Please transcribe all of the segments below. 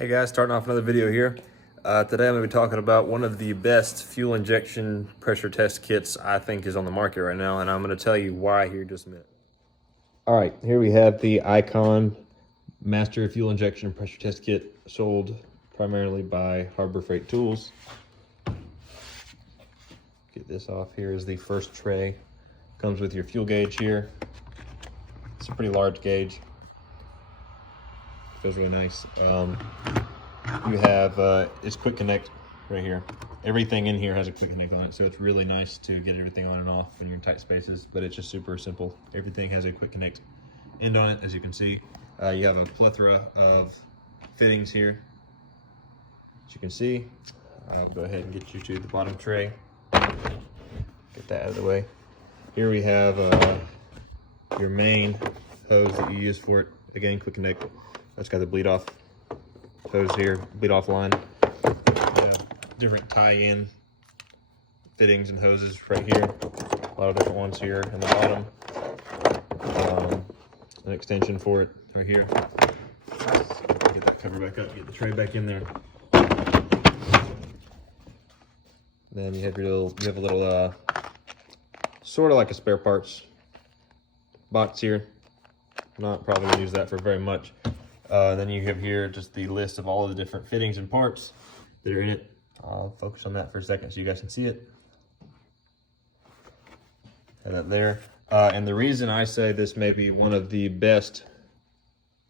Hey guys, starting off another video here. Today I'm going to be talking about one of the best fuel injection pressure test kits I think is on the market right now, and I'm going to tell you why here in just a minute. All right, here we have the Icon Master Fuel Injection Pressure Test Kit, sold primarily by Harbor Freight Tools. Get this off. Here is the first tray. Comes with your fuel gauge here. It's a pretty large gauge. Feels really nice. You have it's quick connect right here. Everything in here has a quick connect on it, so it's really nice to get everything on and off when you're in tight spaces, but it's just super simple. Everything has a quick connect end on it, as you can see. You have a plethora of fittings here, as you can see. I'll go ahead and get you to the bottom tray. Get that out of the way. Here we have your main hose that you use for it. Again, quick connect. That's got the bleed off hose here, bleed off line. You have different tie-in fittings and hoses right here. A lot of different ones here in the bottom. An extension for it right here. Get that cover back up, get the tray back in there. Then you have a little sort of like a spare parts box here. Not probably gonna use that for very much. Then you have here just the list of all of the different fittings and parts that are in it. I'll focus on that for a second so you guys can see it. Have that there. And the reason I say this may be one of the best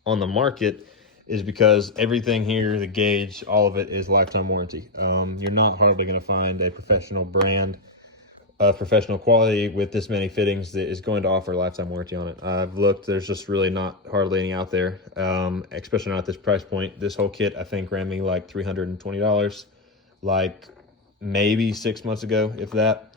on the market is because everything here, the gauge, all of it is lifetime warranty. You're not hardly going to find a professional brand of professional quality with this many fittings that is going to offer a lifetime warranty on it. I've looked, there's just really not hardly any out there, especially not at this price point. This whole kit, I think, ran me like $320, like maybe 6 months ago, if that.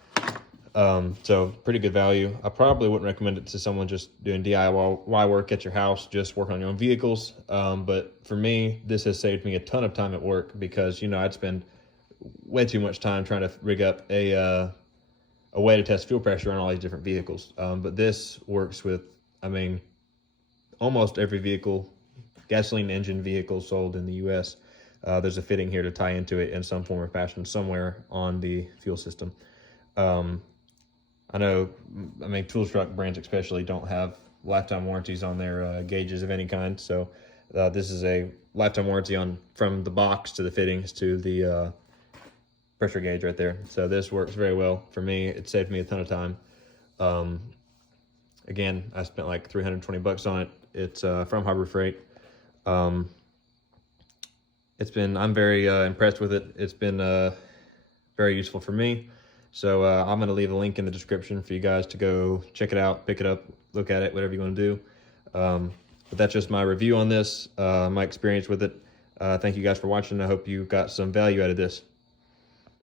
So pretty good value. I probably wouldn't recommend it to someone just doing DIY work at your house, just working on your own vehicles. But for me, this has saved me a ton of time at work because, you know, I'd spend way too much time trying to rig up a way to test fuel pressure on all these different vehicles. But this works with, I mean, almost every vehicle, gasoline engine vehicle sold in the US. There's a fitting here to tie into it in some form or fashion somewhere on the fuel system. I know, I mean, tool truck brands especially don't have lifetime warranties on their gauges of any kind. So this is a lifetime warranty on from the box to the fittings to the pressure gauge right there. So this works very well for me. It saved me a ton of time. Again, I spent like $320 on it. It's from Harbor Freight. I'm very impressed with it. It's been very useful for me. So I'm going to leave a link in the description for you guys to go check it out, pick it up, look at it, whatever you want to do. But that's just my review on this, my experience with it. Thank you guys for watching. I hope you got some value out of this.